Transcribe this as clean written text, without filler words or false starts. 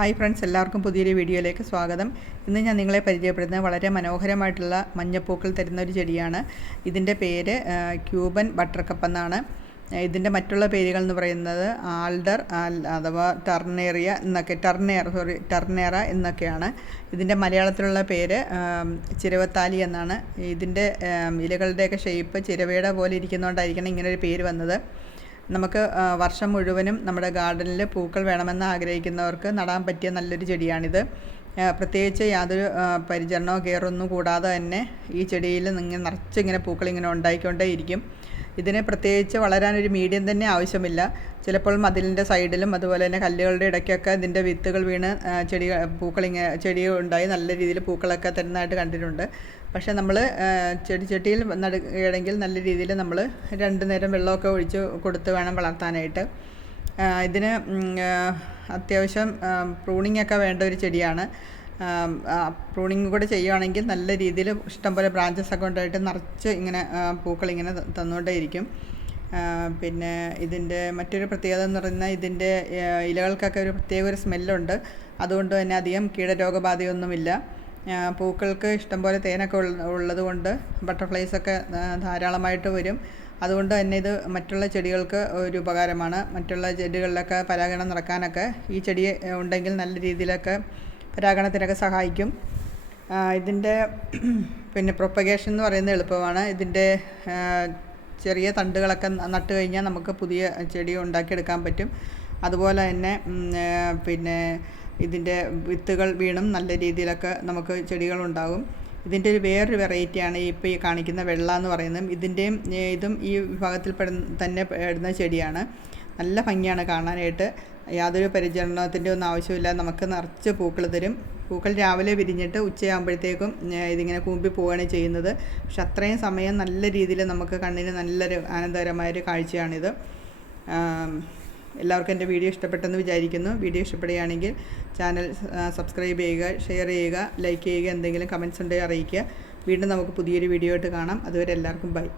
Hi friends, എല്ലാവർക്കും പുതിയൊരു വീഡിയോയിലേക്ക് സ്വാഗതം. ഇന്ന് ഞാൻ നിങ്ങളെ പരിചയപ്പെടുത്തുന്നത് വളരെ മനോഹരമായിട്ടുള്ള മഞ്ഞപ്പൂക്കൾ തരുന്ന ഒരു ചെടിയാണ്. ഇതിൻ്റെ പേര് ക്യൂബൻ ബട്ടർകപ്പ് എന്നാണ്. ഇതിൻ്റെ മറ്റുള്ള പേരുകൾ എന്ന് പറയുന്നത് ആൽഡർ അഥവാ ടർണേറ എന്നൊക്കെയാണ്. ഇതിൻ്റെ മലയാളത്തിലുള്ള പേര് ചിരവത്താലി എന്നാണ്. ഇതിൻ്റെ ഇലകളുടെയൊക്കെ ഷേപ്പ് ചിരവയുടെ പോലെ ഇരിക്കുന്നതുകൊണ്ടായിരിക്കണം ഇങ്ങനൊരു പേര് വന്നത്. നമുക്ക് വർഷം മുഴുവനും നമ്മുടെ ഗാർഡനിൽ പൂക്കൾ വേണമെന്ന് ആഗ്രഹിക്കുന്നവർക്ക് നടാൻ പറ്റിയ നല്ലൊരു ചെടിയാണിത്. പ്രത്യേകിച്ച് യാതൊരു പരിചരണമോ കെയറൊന്നും കൂടാതെ തന്നെ ഈ ചെടിയിൽ നിറച്ചിങ്ങനെ പൂക്കളിങ്ങനെ ഉണ്ടായിക്കൊണ്ടേയിരിക്കും. ഇതിന് പ്രത്യേകിച്ച് വളരാനൊരു മീഡിയം തന്നെ ആവശ്യമില്ല. ചിലപ്പോൾ മതിലിൻ്റെ സൈഡിലും അതുപോലെ തന്നെ കല്ലുകളുടെ ഇടയ്ക്കൊക്കെ ഇതിൻ്റെ വിത്തുകൾ വീണ് ചെടി ഉണ്ടായി നല്ല രീതിയിൽ പൂക്കളൊക്കെ തരുന്നതായിട്ട് കണ്ടിട്ടുണ്ട്. പക്ഷേ നമ്മൾ ചെടിച്ചട്ടിയിൽ നടുകയാണെങ്കിൽ നല്ല രീതിയിൽ നമ്മൾ 2 നേരം വെള്ളമൊക്കെ ഒഴിച്ച് കൊടുത്ത് വേണം വളർത്താനായിട്ട്. ഇതിന് അത്യാവശ്യം പ്രൂണിംഗ് ഒക്കെ വേണ്ട ഒരു ചെടിയാണ്. പ്രൂണിങ് കൂടെ ചെയ്യുകയാണെങ്കിൽ നല്ല രീതിയിൽ ഇഷ്ടംപോലെ ബ്രാഞ്ചസ് ഒക്കെ ഉണ്ടായിട്ട് നിറച്ച് ഇങ്ങനെ പൂക്കളിങ്ങനെ തന്നുകൊണ്ടേയിരിക്കും. പിന്നെ ഇതിൻ്റെ മറ്റൊരു പ്രത്യേകത എന്ന് പറയുന്നത് ഇതിൻ്റെ ഇലകൾക്കൊക്കെ ഒരു പ്രത്യേക ഒരു സ്മെല്ലുണ്ട്. അതുകൊണ്ട് തന്നെ അധികം കീടരോഗബാധയൊന്നുമില്ല. പൂക്കൾക്ക് ഇഷ്ടംപോലെ തേനൊക്കെ ഉള്ളത് കൊണ്ട് ബട്ടർഫ്ലൈസൊക്കെ ധാരാളമായിട്ട് വരും. അതുകൊണ്ട് തന്നെ ഇത് മറ്റുള്ള ചെടികൾക്ക് ഒരു ഉപകാരമാണ്. മറ്റുള്ള ചെടികളിലൊക്കെ പരാഗണം നടക്കാനൊക്കെ ഈ ചെടി ഉണ്ടെങ്കിൽ നല്ല രീതിയിലൊക്കെ പരാഗണത്തിനൊക്കെ സഹായിക്കും. ഇതിൻ്റെ പിന്നെ പ്രൊപ്പഗേഷൻ എന്ന് പറയുന്നത് എളുപ്പമാണ്. ഇതിൻ്റെ ചെറിയ തണ്ടുകളൊക്കെ നട്ട് കഴിഞ്ഞാൽ നമുക്ക് പുതിയ ചെടി ഉണ്ടാക്കിയെടുക്കാൻ പറ്റും. അതുപോലെ തന്നെ പിന്നെ ഇതിൻ്റെ വിത്തുകൾ വീണും നല്ല രീതിയിലൊക്കെ നമുക്ക് ചെടികളുണ്ടാകും. ഇതിൻ്റെ വേറൊരു വെറൈറ്റിയാണ് ഇപ്പോൾ ഈ കാണിക്കുന്ന വെള്ള എന്ന് പറയുന്നത്. ഇതും ഈ വിഭാഗത്തിൽ തന്നെ പെടുന്ന ചെടിയാണ്. നല്ല ഭംഗിയാണ് കാണാനായിട്ട്. യാതൊരു പരിചരണത്തിൻ്റെ ഒന്നും ആവശ്യമില്ല. നമുക്ക് നിറച്ച് പൂക്കൾ തരും. പൂക്കൾ രാവിലെ വിരിഞ്ഞിട്ട് ഉച്ചയാകുമ്പോഴത്തേക്കും ഇതിങ്ങനെ കൂമ്പി പോവുകയാണ് ചെയ്യുന്നത്. പക്ഷെ അത്രയും സമയം നല്ല രീതിയിൽ നമുക്ക് കണ്ണിന് നല്ലൊരു ആനന്ദകരമായൊരു കാഴ്ചയാണിത്. എല്ലാവർക്കും എൻ്റെ വീഡിയോ ഇഷ്ടപ്പെട്ടെന്ന് വിചാരിക്കുന്നു. വീഡിയോ ഇഷ്ടപ്പെടുകയാണെങ്കിൽ ചാനൽ സബ്സ്ക്രൈബ് ചെയ്യുക, ഷെയർ ചെയ്യുക, ലൈക്ക് ചെയ്യുക, എന്തെങ്കിലും കമൻറ്റ്സ് ഉണ്ടെങ്കിൽ അറിയിക്കുക. വീണ്ടും നമുക്ക് പുതിയൊരു വീഡിയോ ആയിട്ട് കാണാം. അതുവരെ എല്ലാവർക്കും ബൈ.